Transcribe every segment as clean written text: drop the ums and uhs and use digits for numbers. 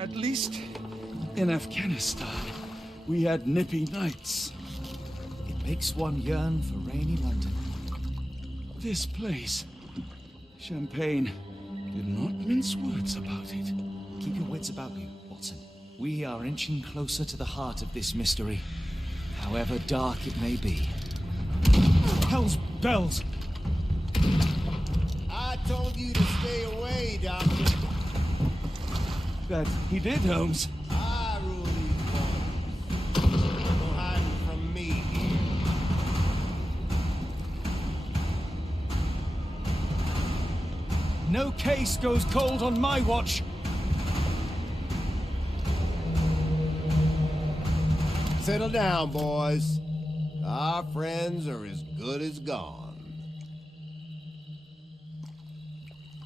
At least in Afghanistan, we had nippy nights. It makes one yearn for rainy London. This place, Champagne, did not mince words about it. Keep your wits about you, Watson. We are inching closer to the heart of this mystery, however dark it may be. Hell's bells! I told you to stay away, Doctor. That he did, Holmes. I rule these waters. No hiding from me here. No case goes cold on my watch. Settle down, boys. Our friends are as good as gone.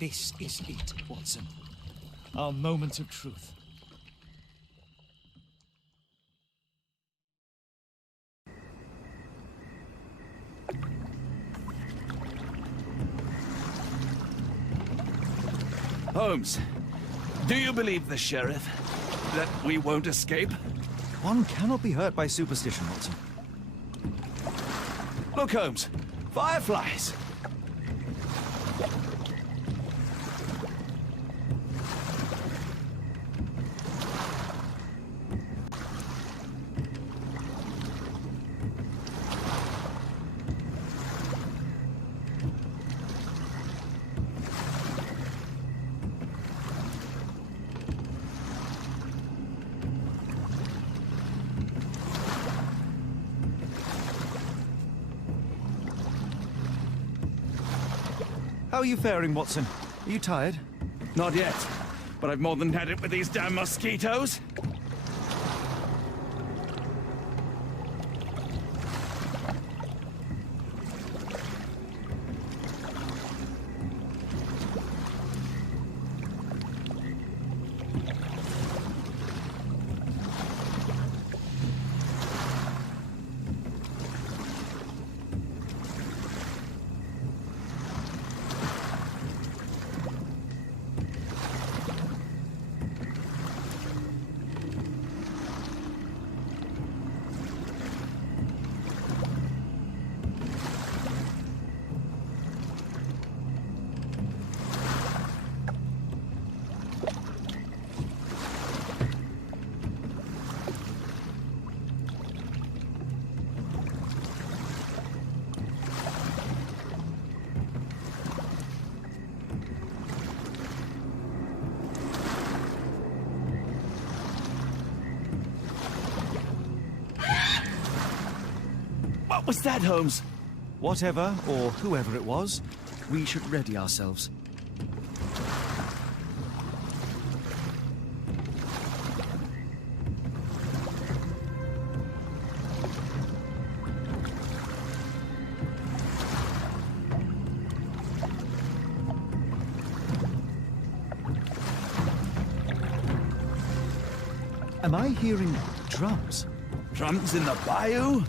This is it, Watson. Our moment of truth. Holmes, do you believe the sheriff? That we won't escape? One cannot be hurt by superstition, Watson. Look, Holmes. Fireflies! How are you faring, Watson? Are you tired? Not yet, but I've more than had it with these damn mosquitoes. What was that, Holmes? Whatever, or whoever it was, we should ready ourselves. Am I hearing drums? Drums in the bayou?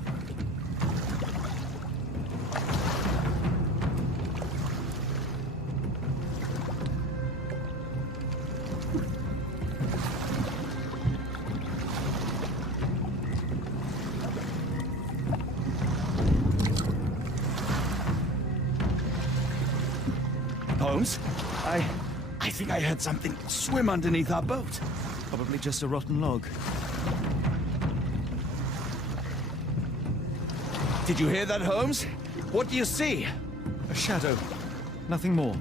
Holmes, I think I heard something swim underneath our boat. Probably just a rotten log. Did you hear that, Holmes? What do you see? A shadow. Nothing more.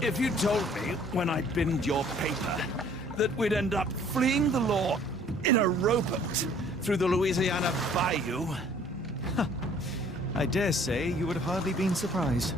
If you told me when I binned your paper that we'd end up fleeing the law in a rowboat through the Louisiana Bayou... I dare say you would have hardly been surprised.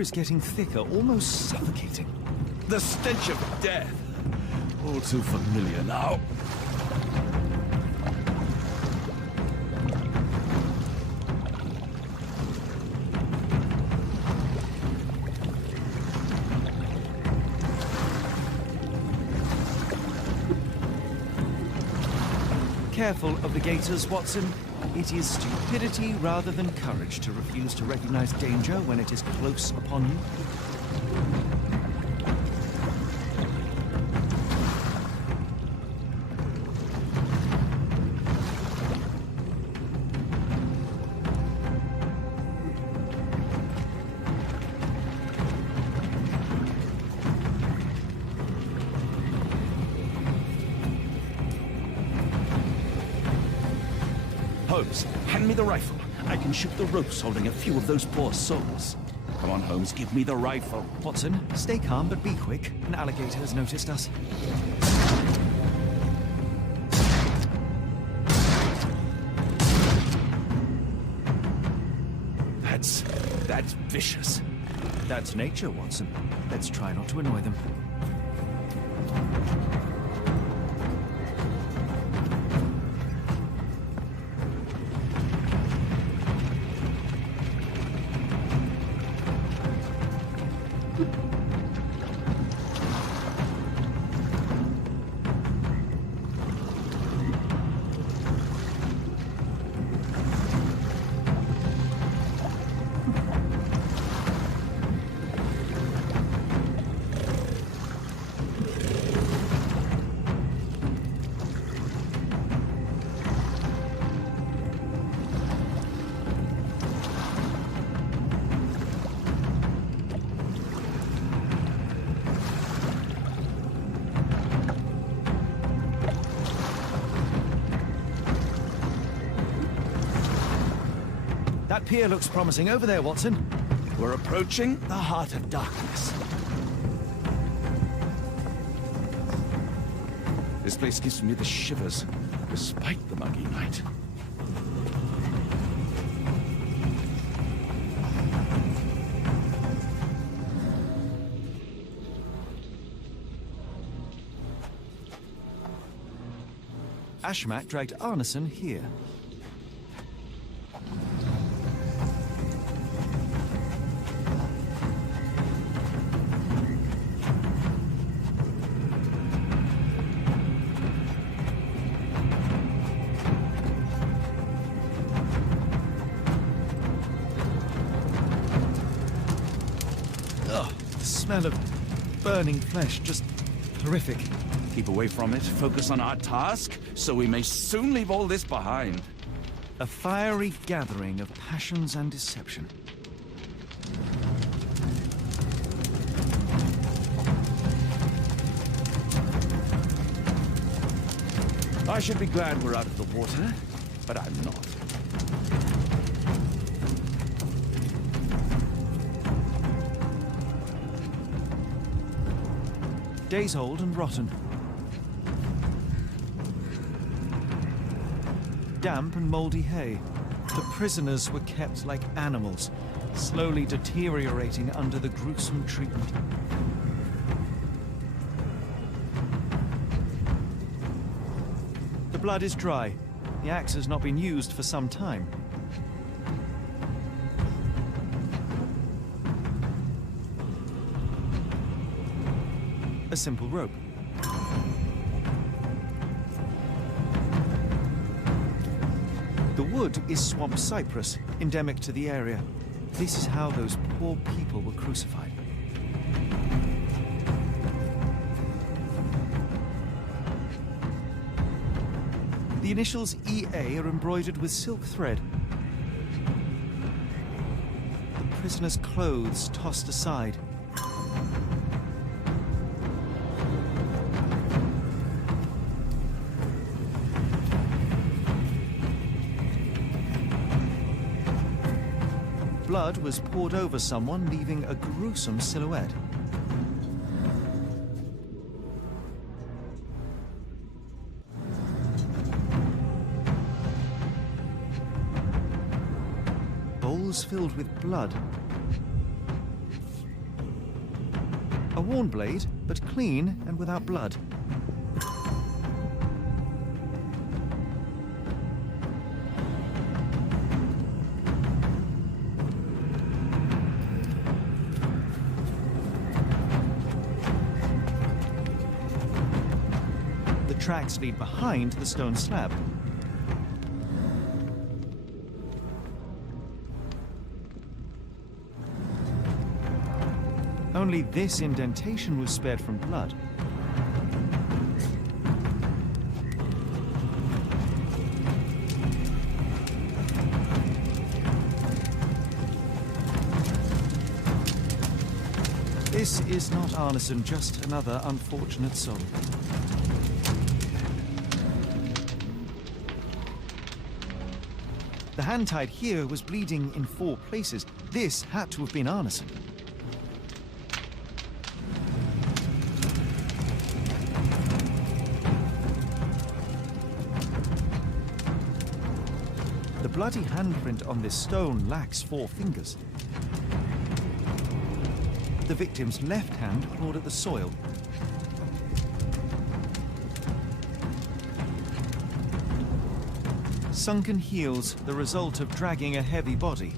air is getting thicker, almost suffocating. The stench of death. All too familiar now. Careful of the gators, Watson. It is stupidity rather than courage to refuse to recognize danger when it is close upon you. Holmes, hand me the rifle. I can shoot the ropes holding a few of those poor souls. Come on, Holmes, give me the rifle. Watson, stay calm but be quick. An alligator has noticed us. That's vicious. That's nature, Watson. Let's try not to annoy them. That pier looks promising over there, Watson. We're approaching the heart of darkness. This place gives me the shivers, despite the muggy night. Ashmak dragged Arneson here. The smell of burning flesh, just horrific. Keep away from it, focus on our task, so we may soon leave all this behind. A fiery gathering of passions and deception. I should be glad we're out of the water, but I'm not. Days old and rotten. Damp and moldy hay. The prisoners were kept like animals, slowly deteriorating under the gruesome treatment. The blood is dry. The axe has not been used for some time. A simple rope. The wood is swamp cypress, endemic to the area. This is how those poor people were crucified. The initials EA are embroidered with silk thread. The prisoner's clothes tossed aside. Blood was poured over someone, leaving a gruesome silhouette. Bowls filled with blood. worn blade, but clean and without blood. The tracks lead behind the stone slab. Only this indentation was spared from blood. This is not Arneson, just another unfortunate soul. The hand tied here was bleeding in 4 places. This had to have been Arneson. The bloody handprint on this stone lacks 4 fingers. The victim's left hand clawed at the soil. Sunken heels, the result of dragging a heavy body.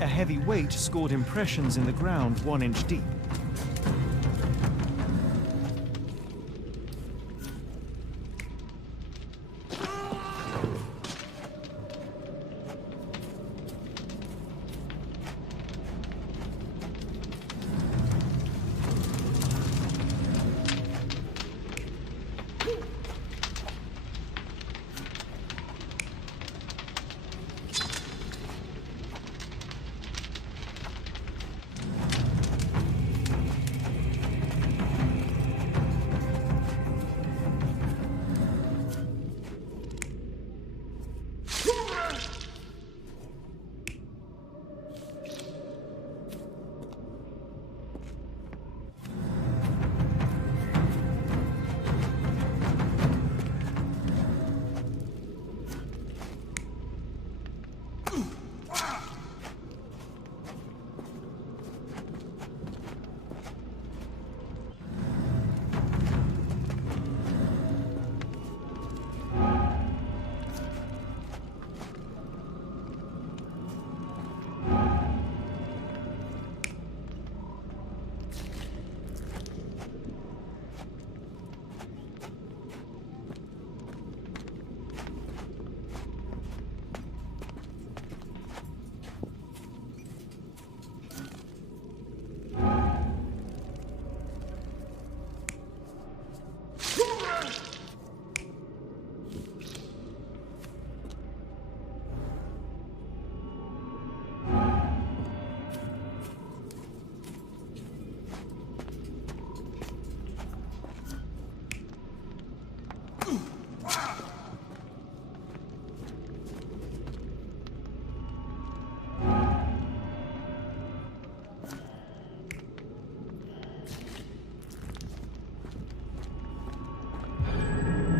A heavy weight scored impressions in the ground 1 inch deep.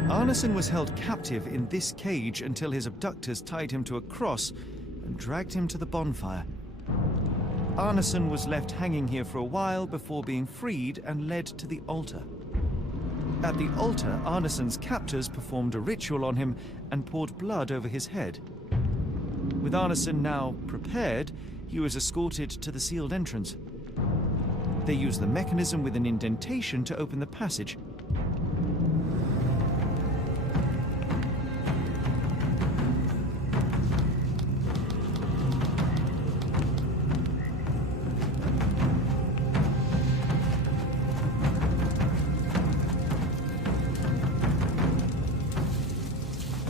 Arneson was held captive in this cage until his abductors tied him to a cross and dragged him to the bonfire. Arneson was left hanging here for a while before being freed and led to the altar. At the altar, Arneson's captors performed a ritual on him and poured blood over his head. With Arneson now prepared, he was escorted to the sealed entrance. They used the mechanism with an indentation to open the passage.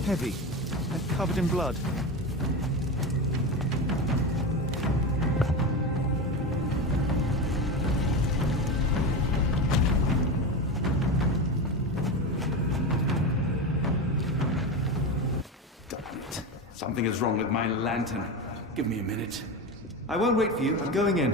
Heavy and covered in blood. Something is wrong with my lantern. Give me a minute. I won't wait for you. I'm going in.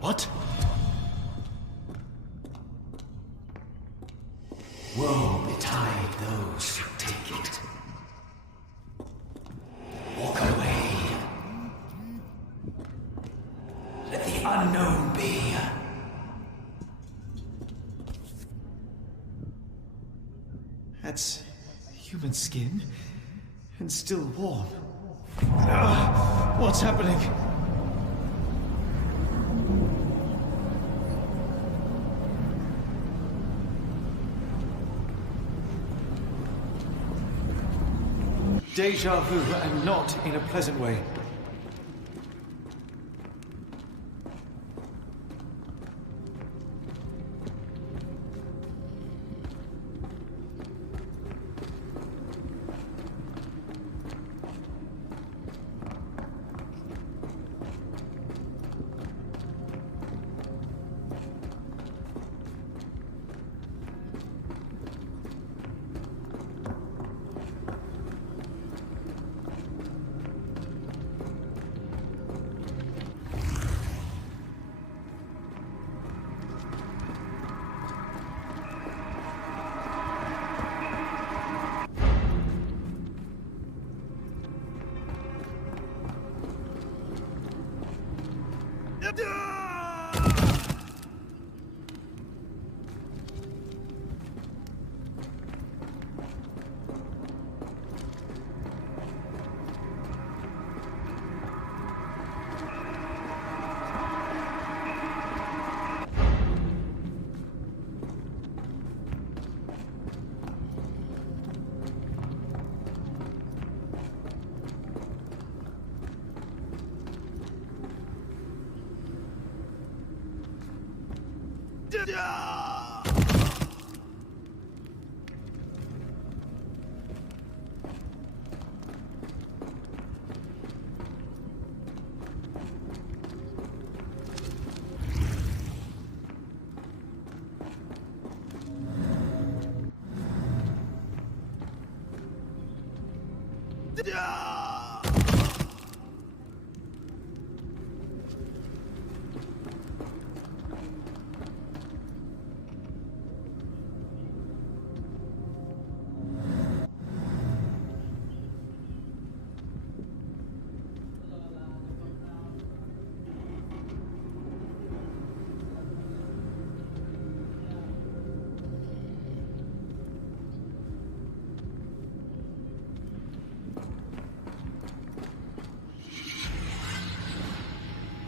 What? Woe betide those who take it. Walk away. Let the unknown be. That's human skin, and still warm. What's happening? Deja vu, and not in a pleasant way.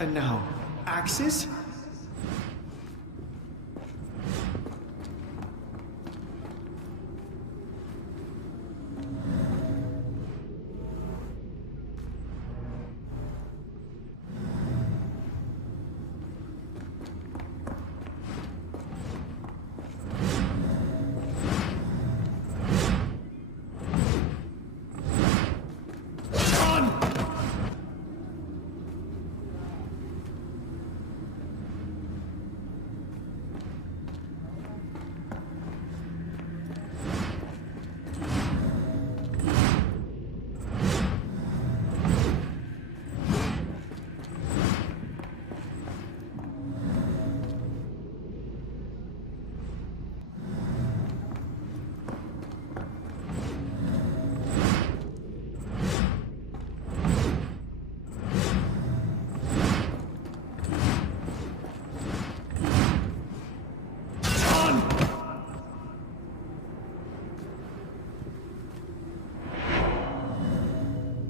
And now, axes?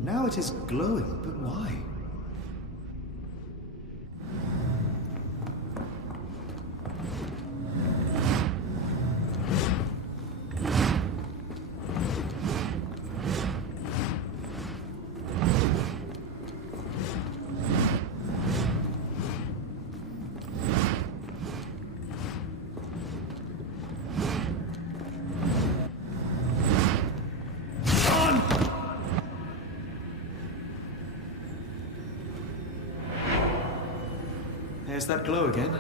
Now it is glowing, but why? There's that glow again.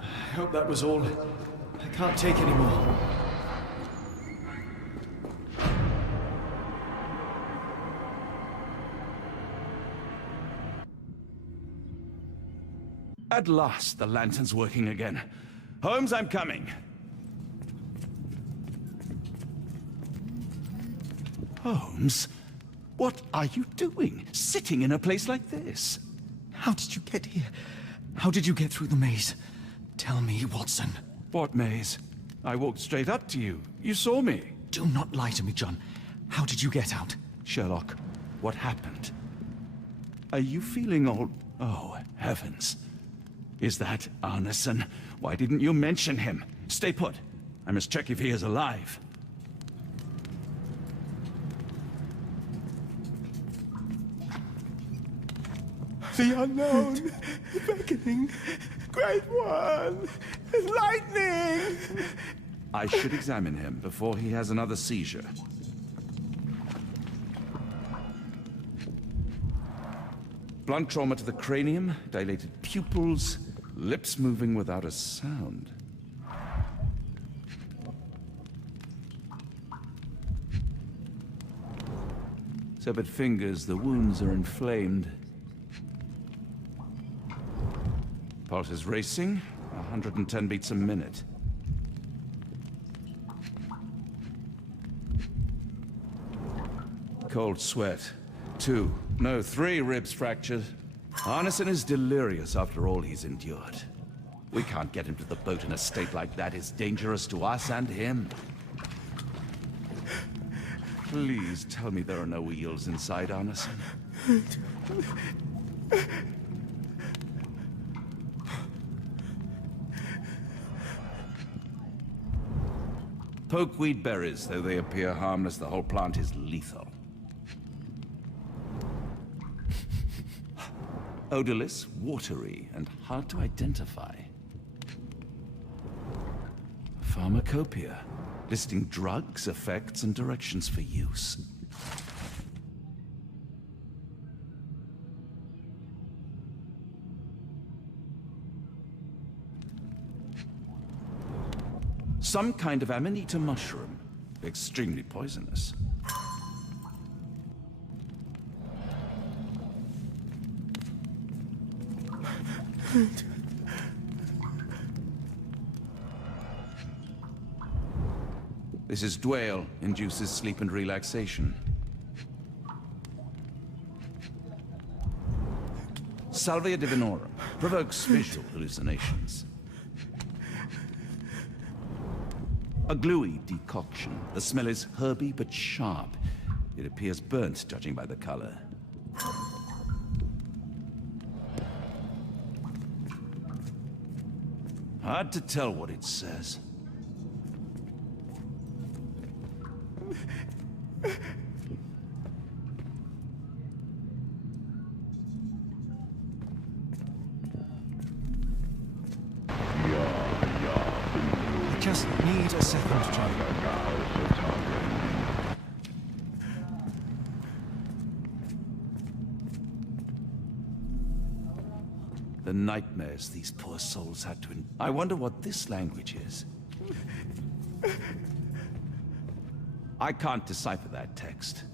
I hope that was all. I can't take any more. At last, the lantern's working again. Holmes, I'm coming. Holmes, what are you doing, sitting in a place like this? How did you get here? How did you get through the maze? Tell me, Watson. What maze? I walked straight up to you. You saw me. Do not lie to me, John. How did you get out? Sherlock, what happened? Are you feeling all... Oh, heavens. Is that Arneson? Why didn't you mention him? Stay put. I must check if he is alive. The unknown, beckoning, great one, lightning! I should examine him before he has another seizure. Blunt trauma to the cranium, dilated pupils, lips moving without a sound. Severed fingers, the wounds are inflamed. Pulse is racing, 110 beats a minute. Cold sweat. 2, no, 3 ribs fractured. Arneson is delirious after all he's endured. We can't get him to the boat in a state like that. It's dangerous to us and him. Please tell me there are no eels inside, Arneson. Pokeweed berries, though they appear harmless, the whole plant is lethal. Odorless, watery, and hard to identify. A pharmacopoeia, listing drugs, effects, and directions for use. Some kind of amanita mushroom, extremely poisonous. This is Dwale, induces sleep and relaxation. Salvia divinorum, provokes visual hallucinations. A gluey decoction. The smell is herby but sharp. It appears burnt, judging by the color. Hard to tell what it says. I just need a second, John. The nightmares these poor souls had to I wonder what this language is. I can't decipher that text.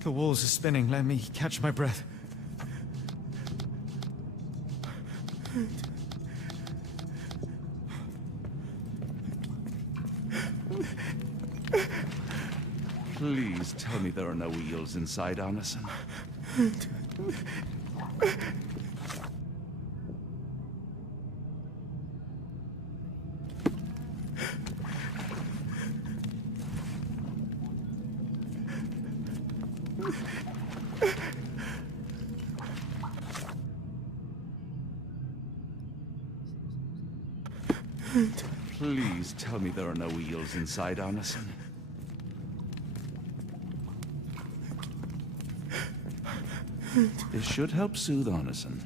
The walls are spinning. Let me catch my breath. Please tell me there are no eels inside, Arneson. Please tell me there are no eels inside, Arneson. This should help soothe Arneson.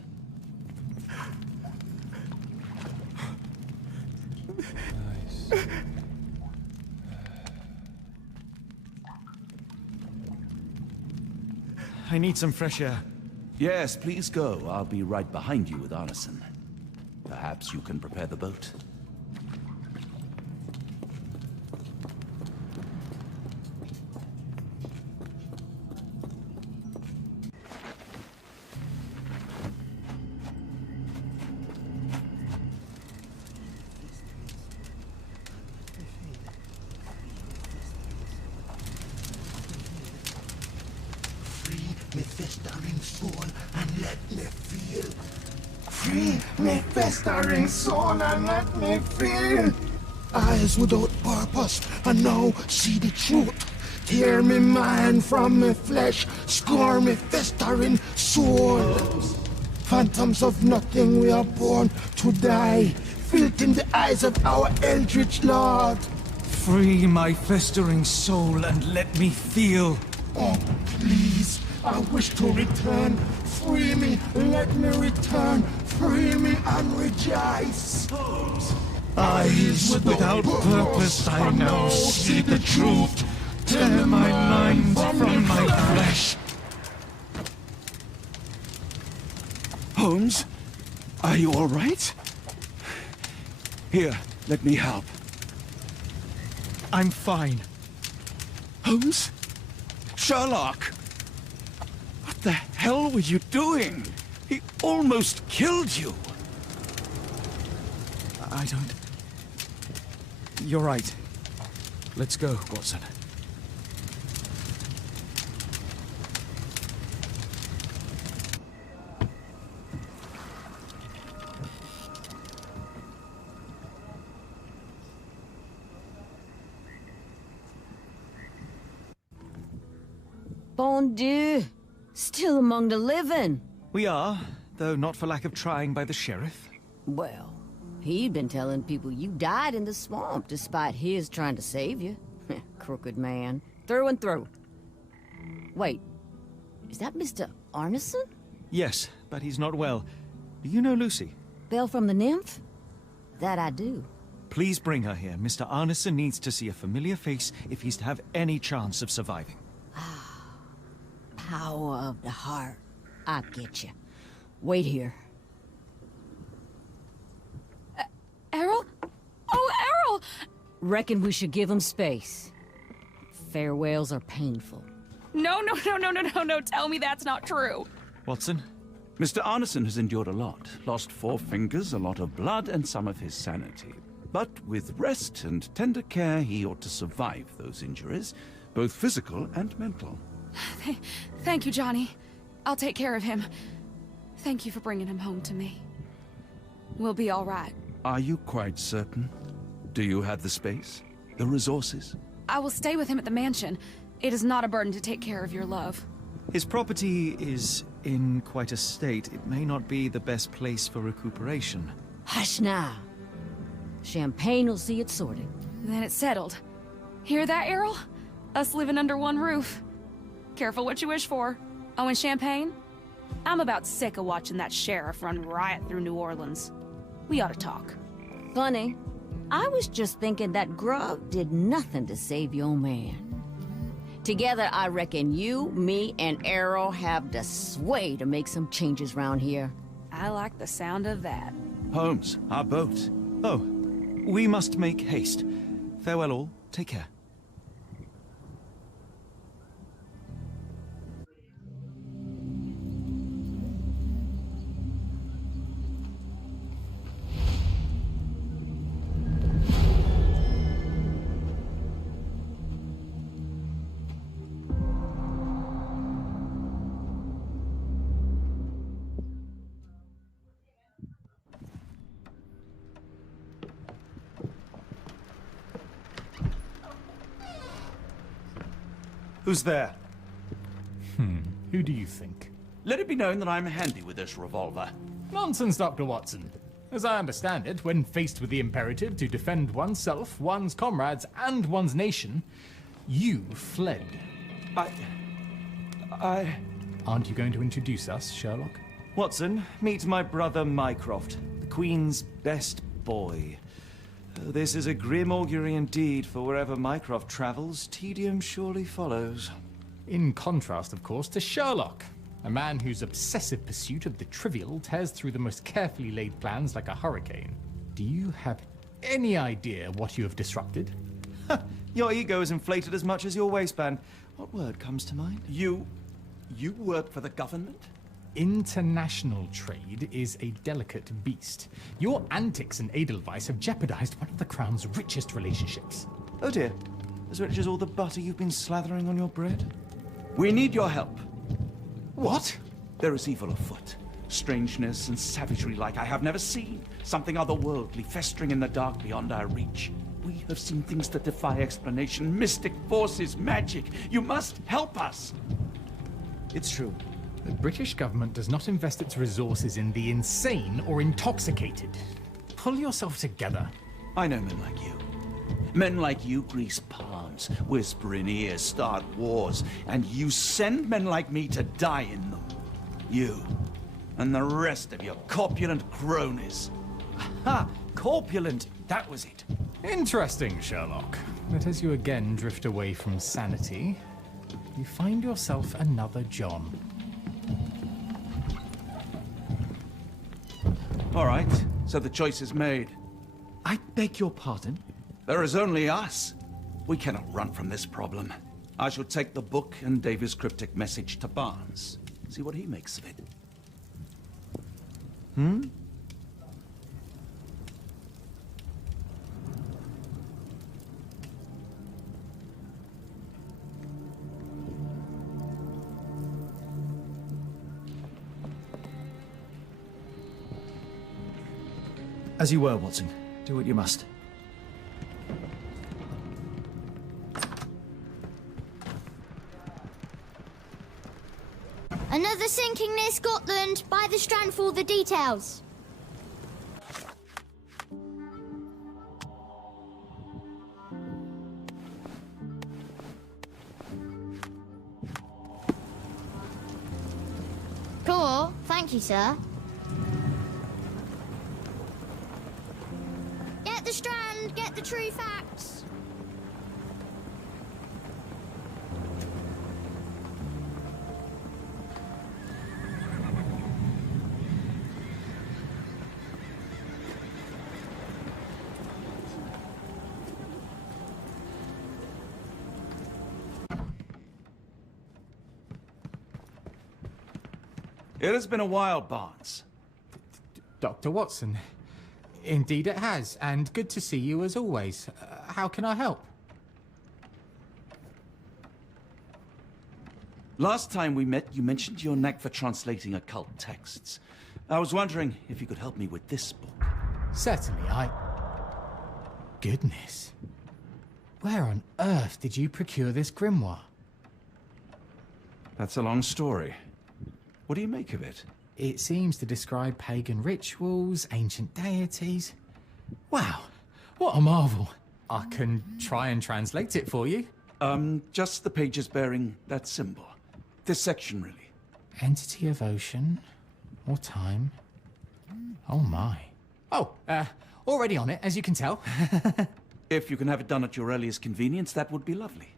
I need some fresh air. Yes, please go. I'll be right behind you with Arneson. Perhaps you can prepare the boat. Me festering soul and let me feel. Free me festering soul and let me feel. Eyes without purpose and now see the truth. Tear me mind from me flesh, score me festering soul. Phantoms of nothing, we are born to die. Filth in the eyes of our eldritch lord. Free my festering soul and let me feel. Oh, please. I wish to return. Free me, let me return. Free me and rejoice. Eyes without purpose, I now see the truth. Tear my mind from my flesh. Holmes? Are you all right? Here, let me help. I'm fine. Holmes? Sherlock! What the hell were you doing? He almost killed you. I don't... You're right. Let's go, Watson. Bon Dieu! Still among the living. We are, though not for lack of trying by the sheriff. Well, he'd been telling people you died in the swamp despite his trying to save you. Crooked man. Through and through. Wait, is that Mr. Arneson? Yes, but he's not well. Do you know Lucy? Belle from the Nymph? That I do. Please bring her here. Mr. Arneson needs to see a familiar face if he's to have any chance of surviving. Power of the heart. I get you. Wait here. Errol? Oh, Errol! Reckon we should give him space. Farewells are painful. No, tell me that's not true. Watson? Mr. Arneson has endured a lot. Lost 4 fingers, a lot of blood, and some of his sanity. But with rest and tender care, he ought to survive those injuries, both physical and mental. Thank you, Johnny. I'll take care of him. Thank you for bringing him home to me. We'll be all right. Are you quite certain? Do you have the space? The resources? I will stay with him at the mansion. It is not a burden to take care of your love. His property is in quite a state. It may not be the best place for recuperation. Hush now. Champagne will see it sorted. Then it's settled. Hear that, Errol? Us living under one roof. Careful what you wish for. Oh, and champagne? I'm about sick of watching that sheriff run riot through New Orleans. We ought to talk. Funny. I was just thinking that grub did nothing to save your man. Together, I reckon you, me, and Errol have the sway to make some changes round here. I like the sound of that. Holmes, our boat. Oh, we must make haste. Farewell all. Take care. Who's there? Who do you think? Let it be known that I'm handy with this revolver. Nonsense, Dr. Watson. As I understand it, when faced with the imperative to defend oneself, one's comrades, and one's nation, you fled. I... Aren't you going to introduce us, Sherlock? Watson, meet my brother Mycroft, the Queen's best boy. This is a grim augury indeed, for wherever Mycroft travels, tedium surely follows. In contrast, of course, to Sherlock, a man whose obsessive pursuit of the trivial tears through the most carefully laid plans like a hurricane. Do you have any idea what you have disrupted? Your ego is inflated as much as your waistband. What word comes to mind? You work for the government? International trade is a delicate beast. Your antics and Edelweiss have jeopardized one of the Crown's richest relationships. Oh dear. As rich as all the butter you've been slathering on your bread? We need your help. What? There is evil afoot. Strangeness and savagery like I have never seen. Something otherworldly festering in the dark beyond our reach. We have seen things that defy explanation. Mystic forces, magic. You must help us. It's true. The British government does not invest its resources in the insane or intoxicated. Pull yourself together. I know men like you. Men like you grease palms, whisper in ears, start wars, and you send men like me to die in them. You and the rest of your corpulent cronies. Ha! Corpulent! That was it. Interesting, Sherlock. But as you again drift away from sanity, you find yourself another John. All right, so the choice is made. I beg your pardon? There is only us. We cannot run from this problem. I shall take the book and Davy's cryptic message to Barnes. See what he makes of it. As you were, Watson. Do what you must. Another sinking near Scotland. By the Strand for all the details. Cool. Thank you, sir. Get the Strand. Get the true facts. It has been a while, Barnes. Dr. Watson, indeed it has, and good to see you as always. How can I help? Last time we met, you mentioned your knack for translating occult texts. I was wondering if you could help me with this book. Certainly, Goodness. Where on earth did you procure this grimoire? That's a long story. What do you make of it? It seems to describe pagan rituals, ancient deities. Wow, what a marvel. I can try and translate it for you. Just the pages bearing that symbol. This section, really. Entity of ocean or time. Oh my. Oh, already on it, as you can tell. If you can have it done at your earliest convenience, that would be lovely.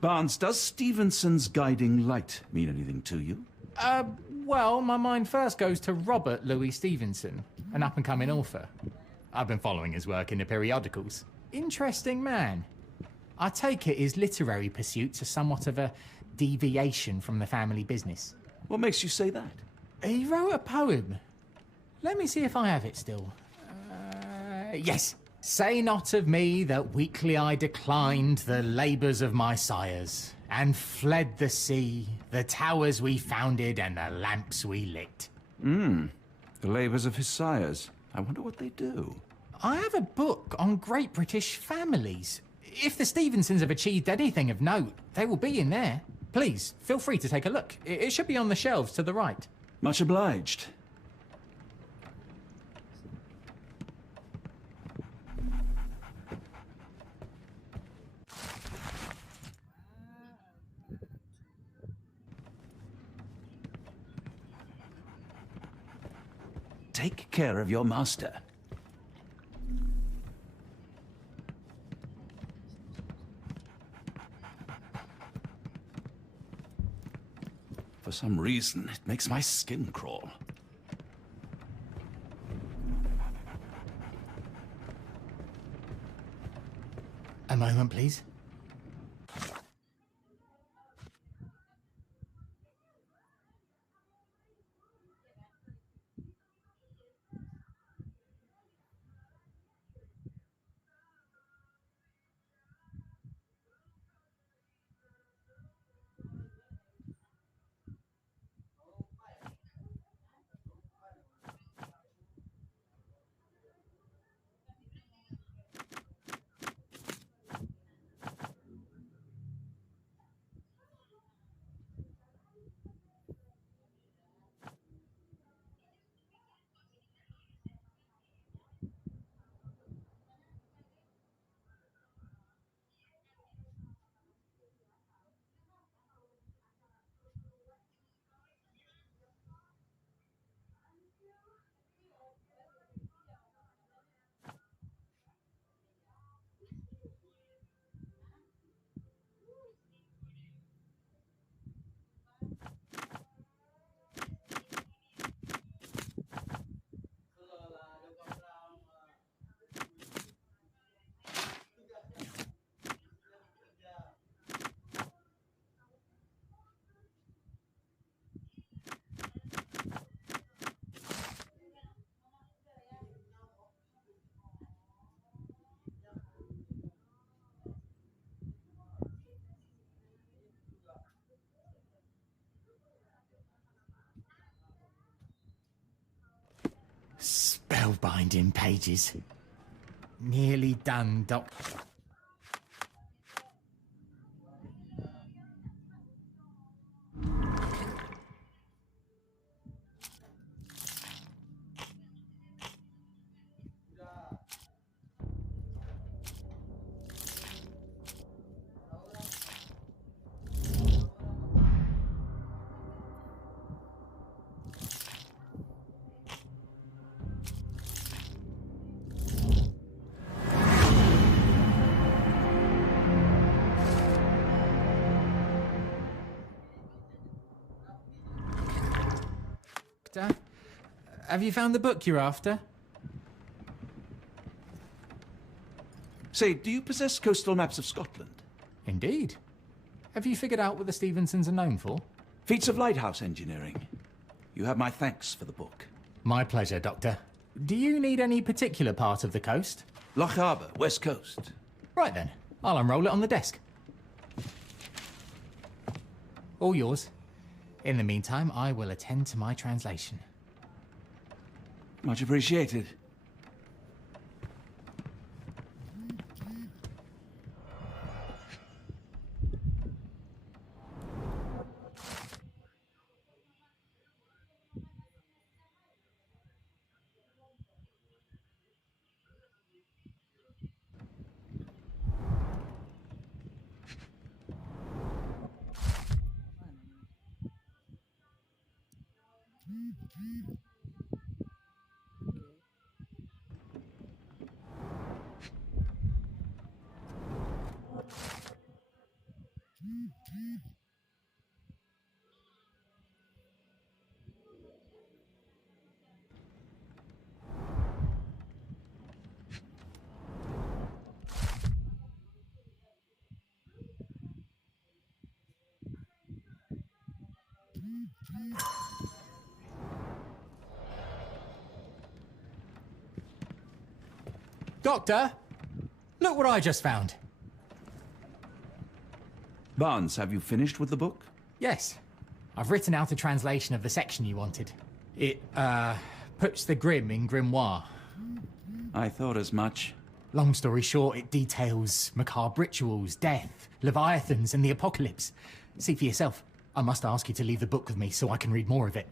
Barnes, does Stevenson's guiding light mean anything to you? Well, my mind first goes to Robert Louis Stevenson, an up-and-coming author. I've been following his work in the periodicals. Interesting man. I take it his literary pursuits are somewhat of a deviation from the family business. What makes you say that? He wrote a poem. Let me see if I have it still. Yes. Say not of me that weakly I declined the labours of my sires, and fled the sea, the towers we founded and the lamps we lit. The labours of his sires. I wonder what they do. I have a book on great British families. If the Stevensons have achieved anything of note, they will be in there. Please, feel free to take a look. It should be on the shelves to the right. Much obliged. Take care of your master. For some reason, it makes my skin crawl. A moment, please. Spellbinding pages. Nearly done, Doc. Doctor, have you found the book you're after? Say, do you possess coastal maps of Scotland? Indeed. Have you figured out what the Stevensons are known for? Feats of lighthouse engineering. You have my thanks for the book. My pleasure, Doctor. Do you need any particular part of the coast? Loch Harbour, west coast. Right then, I'll unroll it on the desk. All yours. In the meantime, I will attend to my translation. Much appreciated. Doctor! Look what I just found. Barnes, have you finished with the book? Yes. I've written out a translation of the section you wanted. It, puts the grim in grimoire. I thought as much. Long story short, it details macabre rituals, death, leviathans, and the apocalypse. See for yourself. I must ask you to leave the book with me so I can read more of it.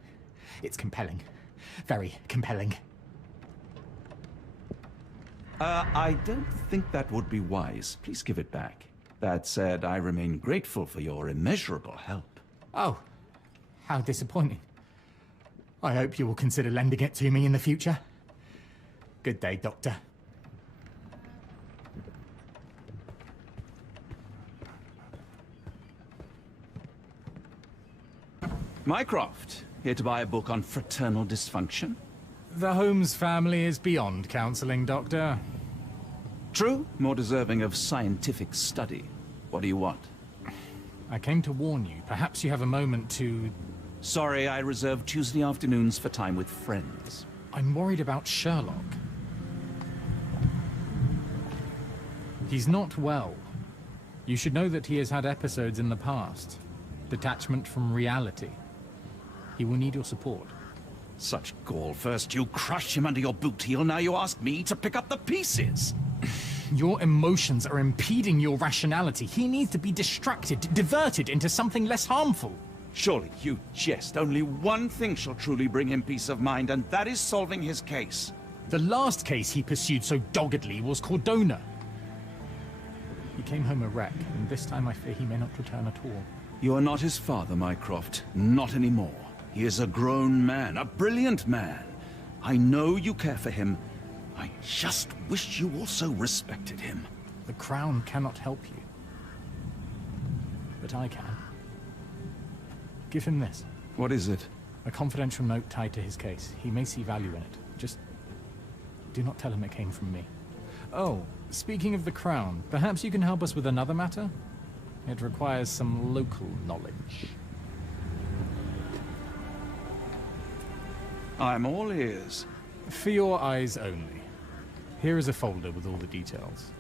It's compelling. Very compelling. I don't think that would be wise. Please give it back. That said, I remain grateful for your immeasurable help. Oh, how disappointing. I hope you will consider lending it to me in the future. Good day, Doctor. Mycroft, here to buy a book on fraternal dysfunction? The Holmes family is beyond counseling, Doctor. True, more deserving of scientific study. What do you want? I came to warn you. Perhaps you have a moment to... Sorry, I reserve Tuesday afternoons for time with friends. I'm worried about Sherlock. He's not well. You should know that he has had episodes in the past. Detachment from reality. He will need your support. Such gall. First you crush him under your boot heel, now you ask me to pick up the pieces. Your emotions are impeding your rationality. He needs to be distracted, diverted into something less harmful. Surely you jest. Only one thing shall truly bring him peace of mind, and that is solving his case. The last case he pursued so doggedly was Cordona. He came home a wreck, and this time I fear he may not return at all. You are not his father, Mycroft. Not anymore. He is a grown man, a brilliant man. I know you care for him. I just wish you also respected him. The Crown cannot help you. But I can. Give him this. What is it? A confidential note tied to his case. He may see value in it. Just do not tell him it came from me. Oh, speaking of the Crown, perhaps you can help us with another matter? It requires some local knowledge. I'm all ears. For your eyes only. Here is a folder with all the details.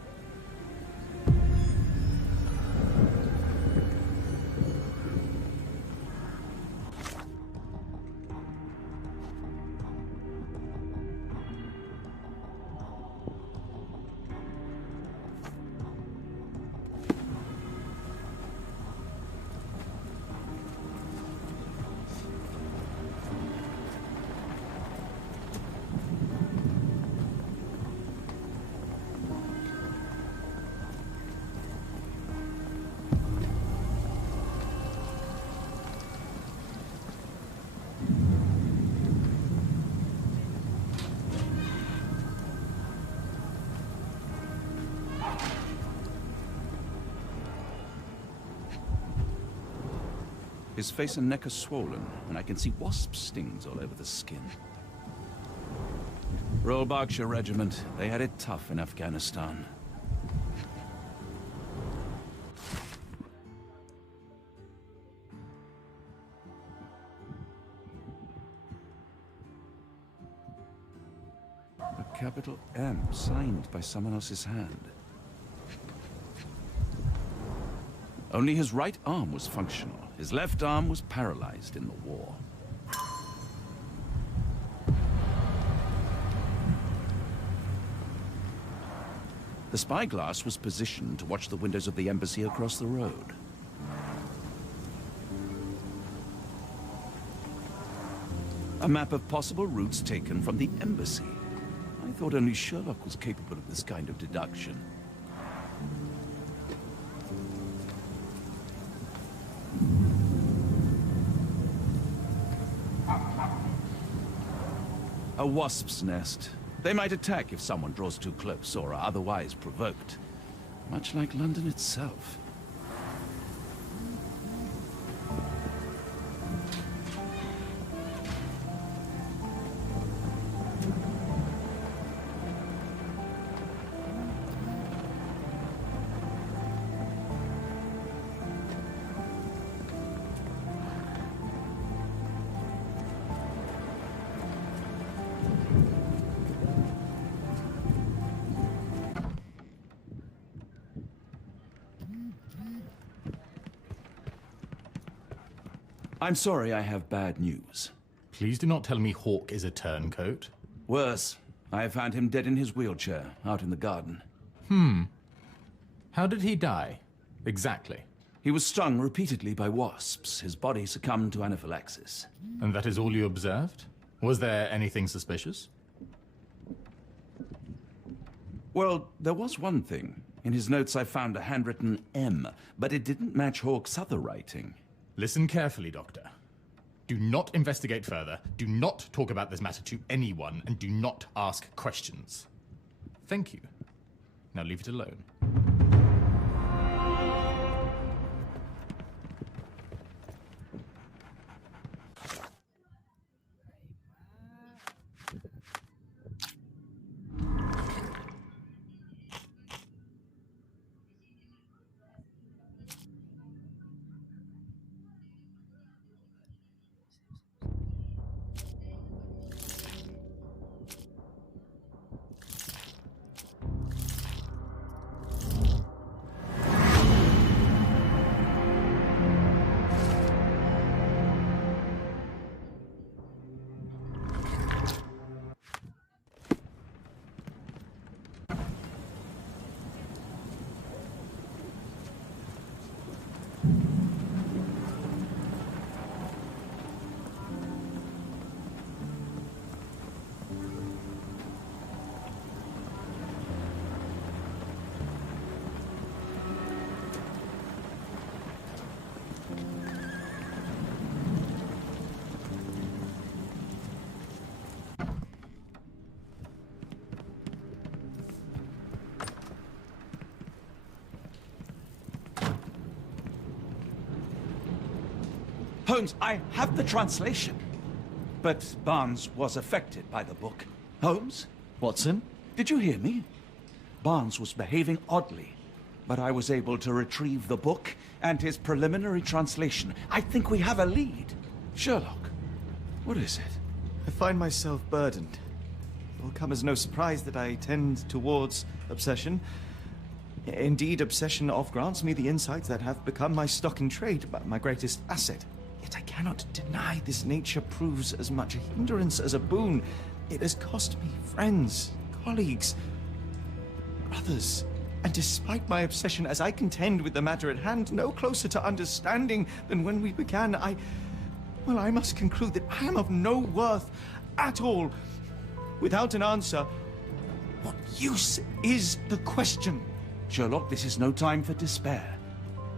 His face and neck are swollen, and I can see wasp stings all over the skin. Royal Berkshire Regiment. They had it tough in Afghanistan. A capital M, signed by someone else's hand. Only his right arm was functional. His left arm was paralyzed in the war. The spyglass was positioned to watch the windows of the embassy across the road. A map of possible routes taken from the embassy. I thought only Sherlock was capable of this kind of deduction. A wasp's nest. They might attack if someone draws too close or are otherwise provoked. Much like London itself. I'm sorry I have bad news. Please do not tell me Hawk is a turncoat. Worse, I have found him dead in his wheelchair, out in the garden. How did he die? Exactly. He was stung repeatedly by wasps. His body succumbed to anaphylaxis. And that is all you observed? Was there anything suspicious? Well, there was one thing. In his notes I found a handwritten M, but it didn't match Hawk's other writing. Listen carefully, Doctor. Do not investigate further, do not talk about this matter to anyone, and do not ask questions. Thank you. Now leave it alone. Holmes, I have the translation. But Barnes was affected by the book. Holmes? Watson? Did you hear me? Barnes was behaving oddly, but I was able to retrieve the book and his preliminary translation. I think we have a lead. Sherlock, what is it? I find myself burdened. It will come as no surprise that I tend towards obsession. Indeed, obsession oft grants me the insights that have become my stock in trade, but my greatest asset. Yet I cannot deny this nature proves as much a hindrance as a boon. It has cost me friends, colleagues, brothers. And despite my obsession, as I contend with the matter at hand, no closer to understanding than when we began, I must conclude that I am of no worth at all. Without an answer, what use is the question? Sherlock, this is no time for despair.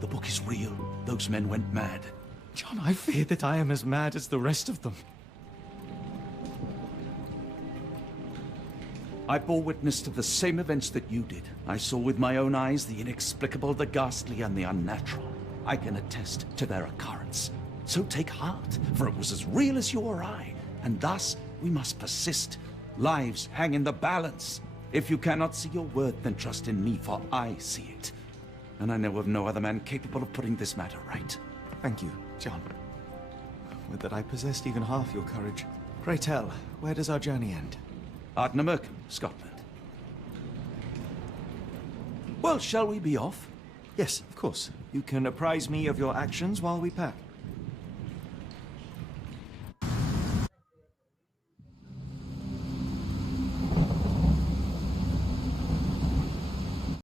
The book is real. Those men went mad. John, I fear that I am as mad as the rest of them. I bore witness to the same events that you did. I saw with my own eyes the inexplicable, the ghastly, and the unnatural. I can attest to their occurrence. So take heart, for it was as real as you or I, and thus we must persist. Lives hang in the balance. If you cannot see your worth, then trust in me, for I see it. And I know of no other man capable of putting this matter right. Thank you, John. Would that I possessed even half your courage. Pray tell, where does our journey end? Ardnamurchan, Scotland. Well, shall we be off? Yes, of course. You can apprise me of your actions while we pack.